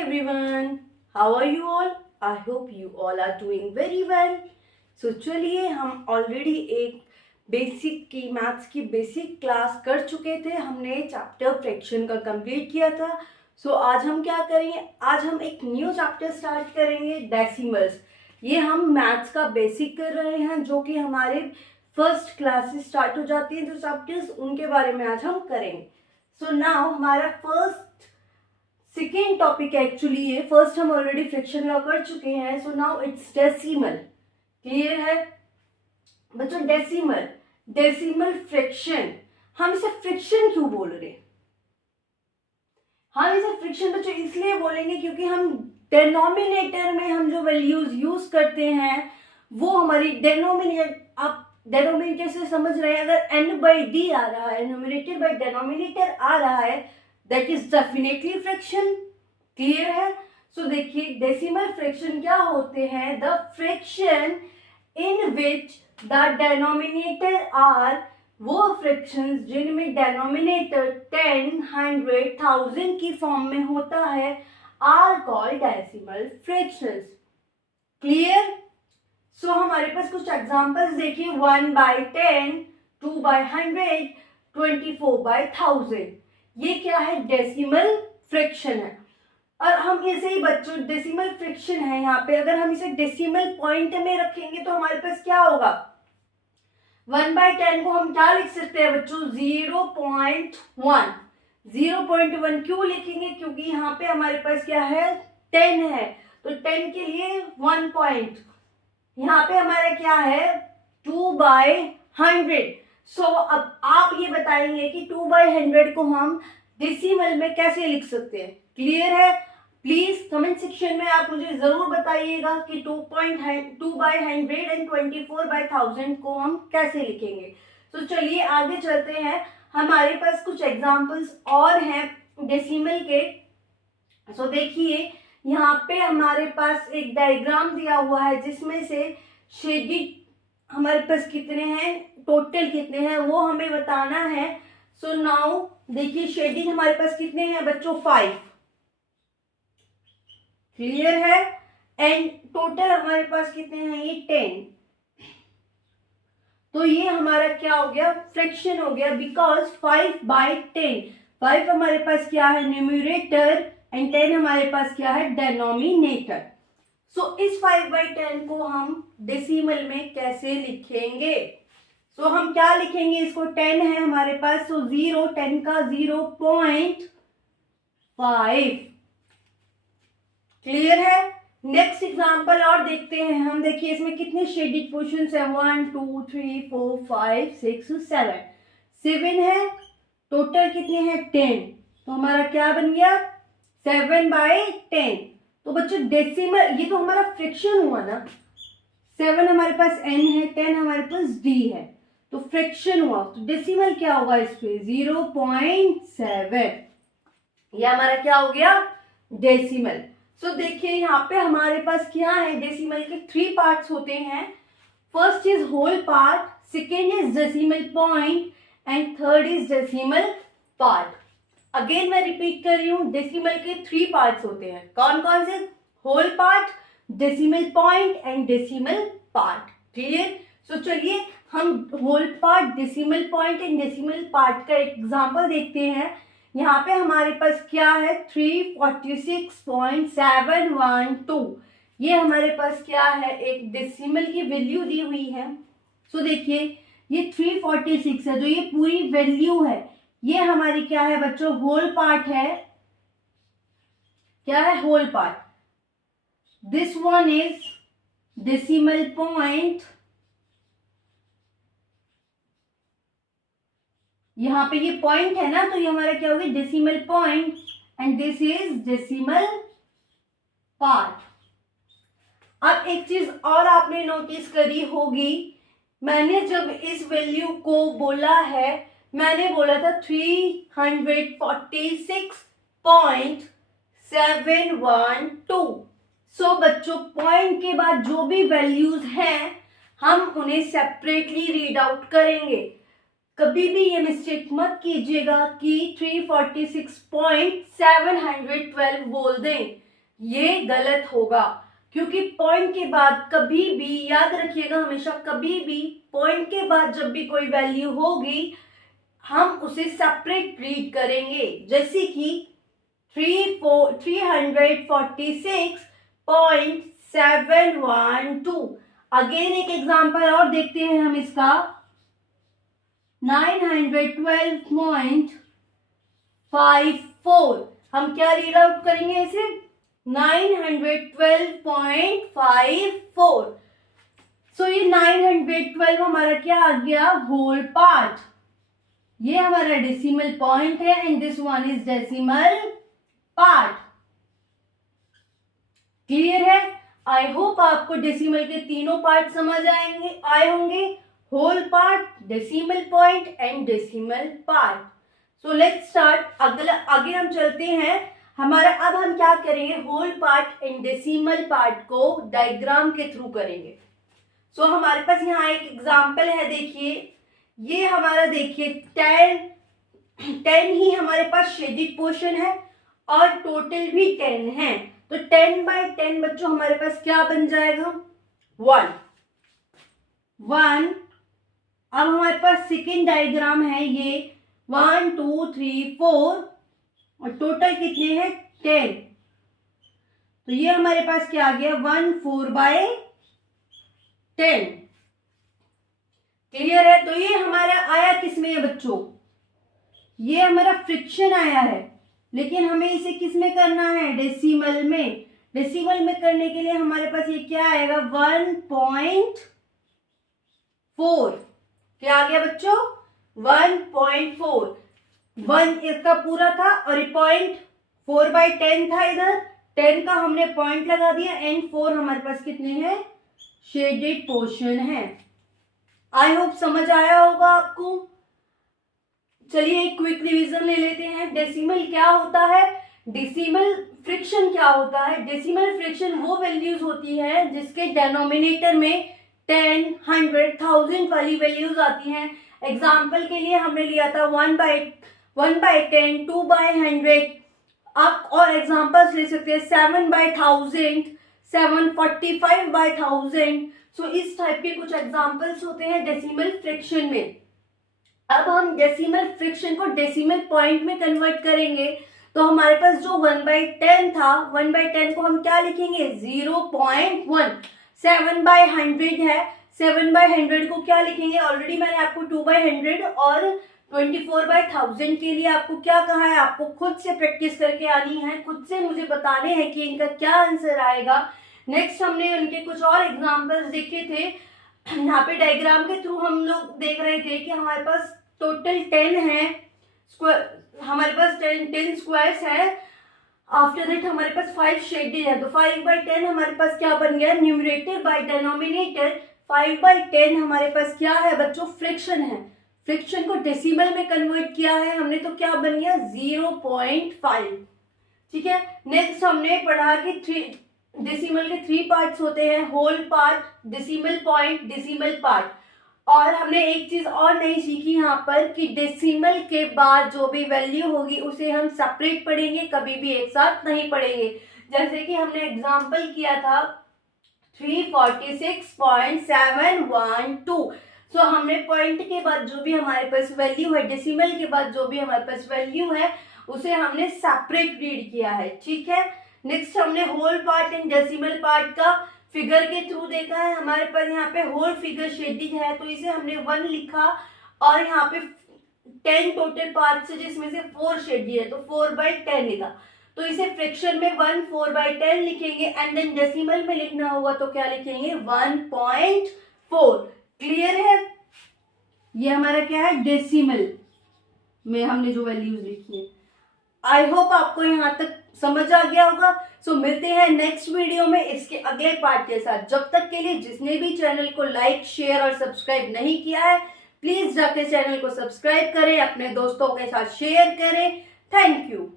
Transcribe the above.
everyone, how are you all? I hope you all are doing very well. So चलिए हम already एक basic की maths की basic class कर चुके थे. हमने चैप्टर फ्रैक्शन का कंप्लीट किया था. सो आज हम क्या करेंगे? आज हम एक न्यू चैप्टर स्टार्ट करेंगे, डेसिमल्स. ये हम मैथ्स का बेसिक कर रहे हैं जो कि हमारे फर्स्ट क्लास से स्टार्ट हो जाती है जो चैप्टर्स, उनके बारे में आज हम करेंगे. सो नाउ हमारा सेकेंड टॉपिक एक्चुअली है. फर्स्ट हम ऑलरेडी फ्रैक्शन लॉ कर चुके हैं. So now it's decimal. Clear है बच्चों? Decimal fraction. हम इसे फ्रैक्शन क्यों बोल रहे हैं? हम इसे फ्रैक्शन बच्चों इसलिए बोलेंगे क्योंकि हम डेनोमिनेटर में हम जो वैल्यूज यूज करते हैं वो हमारी डेनोमिनेटर से समझ रहे हैं. अगर n/d आ रहा है, न्यूमरेटर बाय डेनोमिनेटर आ रहा है, that is definitely fraction. Clear है? सो देखिए डेसिमल फ्रैक्शन क्या होते हैं? The fraction in which the denominator are, वो फ्रैक्शंस जिनमें डेनोमिनेटर 10, 100, 1000 की फॉर्म में होता है, are called decimal fractions. Clear? So हमारे पास कुछ एग्जांपल्स देखिए. 1/10, 2/100, 24/1000. ये क्या है? डेसिमल फ्रैक्शन है. और हम इसे ही बच्चों डेसिमल फ्रैक्शन है यहाँ पे, अगर हम इसे डेसिमल पॉइंट में रखेंगे तो हमारे पास क्या होगा? 1/10 को हम क्या लिख सकते हैं बच्चों? 0.1. 0.1 क्यों लिखेंगे? क्योंकि यहाँ पे हमारे पास क्या है? 10 है, तो 10 के लिए 1 पॉइंट. यहाँ पे हमारा क्या है? 2/100. सो अब आप ये बताएंगे कि 2/100 को हम डेसिमल में कैसे लिख सकते हैं. क्लियर है? प्लीज कमेंट सेक्शन में आप मुझे जरूर बताइएगा कि 2/100 एंड 24/1000 को हम कैसे लिखेंगे. तो चलिए आगे चलते हैं. हमारे पास कुछ एग्जांपल्स और हैं डेसिमल के. सो देखिए यहाँ पे हमारे पास एक डायग्राम दिया हुआ है जिसमें से शेडिड हमारे पास कितने हैं, टोटल कितने हैं वो हमें बताना है. सो नाउ देखिए शेडिंग हमारे पास कितने हैं बच्चों? 5. क्लियर है? एंड टोटल हमारे पास कितने हैं? ये 10. तो ये हमारा क्या हो गया? फ्रैक्शन हो गया, बिकॉज 5/10. 5 हमारे पास क्या है? न्यूमरेटर, एंड 10 हमारे पास क्या है? डेनोमिनेटर. सो इस 5/10 को हम डेसिमल में कैसे लिखेंगे? सो हम क्या लिखेंगे इसको? 10 है हमारे पास, सो 10 का 0.5. क्लियर है? नेक्स्ट एग्जांपल और देखते हैं हम. देखिए इसमें कितने शेडेड पोर्शंस है? 1, 2, 3, 4, 5, 6, 7. 7 है. टोटल कितने हैं? 10. तो हमारा क्या बन गया? 7/10. तो बच्चों डेसिमल, ये तो हमारा फ्रैक्शन हुआ ना. 7 हमारे पास n है, 10 हमारे पास d है, तो फ्रैक्शन हुआ. तो डेसिमल क्या होगा इस पे? 0.7. ये हमारा क्या हो गया? डेसिमल. सो देखिए यहाँ पे हमारे पास क्या है? डेसिमल के 3 पार्ट्स होते हैं. First is whole part, second is decimal point, and third is decimal part. Again मैं रिपीट कर रही हूँ, डेसिमल के 3 पार्ट्स होते हैं. कौन कौन से? Whole part, decimal point and decimal part. Clear? So चलिए हम whole part, decimal point and decimal part का एग्जांपल देखते हैं. यहाँ पे हमारे पास क्या है? 346.712. ये हमारे पास क्या है? एक डेसिमल की वैल्यू दी हुई है. सो देखिए ये 346 है, जो ये पूरी वैल्यू है ये हमारी क्या है बच्चों? होल पार्ट है. क्या है? Whole part. This one is decimal point. यहाँ पे ये पॉइंट है ना, तो ये हमारा क्या होगी? Decimal point. And this is decimal part. अब एक चीज और आपने नोटिस करी होगी, मैंने जब इस वैल्यू को बोला है, मैंने बोला था 346.712. सो बच्चों पॉइंट के बाद जो भी वैल्यूज हैं हम उन्हें सेपरेटली रीड आउट करेंगे. कभी भी ये मिस्टेक मत कीजिएगा कि 346.712 बोल दें. ये गलत होगा, क्योंकि पॉइंट के बाद कभी भी, याद रखिएगा हमेशा, कभी भी पॉइंट के बाद जब भी कोई वैल्यू होगी हम उसे सेपरेट रीड करेंगे। जैसे कि 346.712। अगेन एक एग्जांपल और देखते हैं हम इसका, 912.54। हम क्या रीड आउट करेंगे इसे, 912.54। सो ये 912 हमारा क्या आ गया, होल पार्ट। ये हमारा डेसिमल पॉइंट है and this one is decimal part. Clear है? आई होप आपको डेसिमल के तीनों पार्ट समझ आए होंगे, whole part, decimal point and decimal part. So let's start. आगे हम चलते हैं। हमारा अब हम क्या करेंगे, whole part and decimal part को डायग्राम के थ्रू करेंगे। सो हमारे पास यहाँ एक एग्जांपल है, देखिए ये हमारा, देखिए 10 ही हमारे पास शेडेड पोर्शन है और टोटल भी 10 है। तो 10/10 बच्चों हमारे पास क्या बन जाएगा, 1। अब हमारे पास सेकेंड डायग्राम है, ये 1 2 3 4 और टोटल कितने हैं, 10। तो ये हमारे पास क्या आ गया, 1 4/10। क्लियर है? तो ये हमारा आया किस में है बच्चों, ये हमारा फ्रिक्शन आया है, लेकिन हमें इसे किस में करना है, डेसिमल में। डेसिमल में करने के लिए हमारे पास ये क्या आएगा, 1.4। क्या आ गया बच्चों, 1.4। 1 इसका पूरा था और 0.4/10 था, इधर 10 का हमने पॉइंट लगा दिया एंड 4 हमारे पास कितने हैं, शेडेड पोर्शन है। आई होप समझ आया होगा आपको। चलिए एक क्विक रिवीजन ले लेते हैं। डेसिमल क्या होता है, डेसिमल फ्रिक्शन क्या होता है। डेसिमल फ्रिक्शन वो वैल्यूज होती है जिसके डिनोमिनेटर में 10, 100, 1000 वाली वैल्यूज आती हैं। एग्जाम्पल के लिए हमने लिया था 1/10, 2/100। आप और एग्जाम्पल्स ले सकते हैं 7/1000, 745/1000। सो इस टाइप के कुछ एग्जाम्पल्स होते हैं डेसिमल फ्रिक्शन में। अब हम डेसिमल फ्रिक्शन को डेसिमल पॉइंट में कन्वर्ट करेंगे, तो हमारे पास जो 1/10 था, 1/10 को हम क्या लिखेंगे, 0.1। 7/100 है, 7/100 को क्या लिखेंगे, ऑलरेडी मैंने आपको 2/100 और 24/1000 के लिए आपको क्या कहा है, आपको खुद से प्रैक्टिस करके आनी है, खुद से मुझे बताने हैं कि इनका क्या आंसर आएगा। नेक्स्ट हमने उनके कुछ और एग्जाम्पल्स देखे थे। यहाँ पे डायग्राम के थ्रू हम लोग देख रहे थे कि हमारे पास टोटल 10 है, हमारे पास 10 स्क्वायर्स है। आफ्टर दैट हमारे पास 5 शेडेड है, तो 5/10 हमारे पास क्या बन गया, न्यूमरेटर बाय डिनोमिनेटर। 5/10 हमारे पास क्या है बच्चों, फ्रिक्शन है। फ्रिक्शन को डेसिमल में कन्वर्ट किया है हमने, तो क्या बन गया, 0.5। ठीक है। नेक्स्ट हमने पढ़ा कि डेसिमल के 3 पार्ट्स होते हैं, whole part, decimal point, decimal part. और हमने एक चीज और नहीं सीखी यहाँ पर कि डेसिमल के बाद जो भी वैल्यू होगी उसे हम सेपरेट पढ़ेंगे, कभी भी एक साथ नहीं पढ़ेंगे। जैसे कि हमने एग्जांपल किया था 346.712। सो हमने पॉइंट के बाद जो भी हमारे पास वैल्यू है, डेसिमल के बाद जो भी हमारे पास वैल्यू है, उसे हमने सेपरेट रीड किया है। ठीक है। नेक्स्ट हमने whole part and decimal part का फिगर के थ्रू देखा है। हमारे पास यहाँ पे होल फिगर शेडिंग है, तो इसे हमने 1 लिखा और यहाँ पे 10 टोटल पार्ट्स है जिसमें से 4 शेडिंग है, तो 4/10 लिखा। तो इसे फ्रिक्शन में 1 4/10 लिखेंगे एंड देन डेसिमल में लिखना होगा तो क्या लिखेंगे, 1.4। क्लियर है? ये हमारा क्या है, डेसिमल में हमने जो वैल्यूज लिखी है। आई होप आपको यहाँ तक समझ आ गया होगा। सो मिलते हैं नेक्स्ट वीडियो में इसके अगले पार्ट के साथ। जब तक के लिए जिसने भी चैनल को लाइक, शेयर और सब्सक्राइब नहीं किया है, प्लीज जाके चैनल को सब्सक्राइब करें, अपने दोस्तों के साथ शेयर करें। Thank you.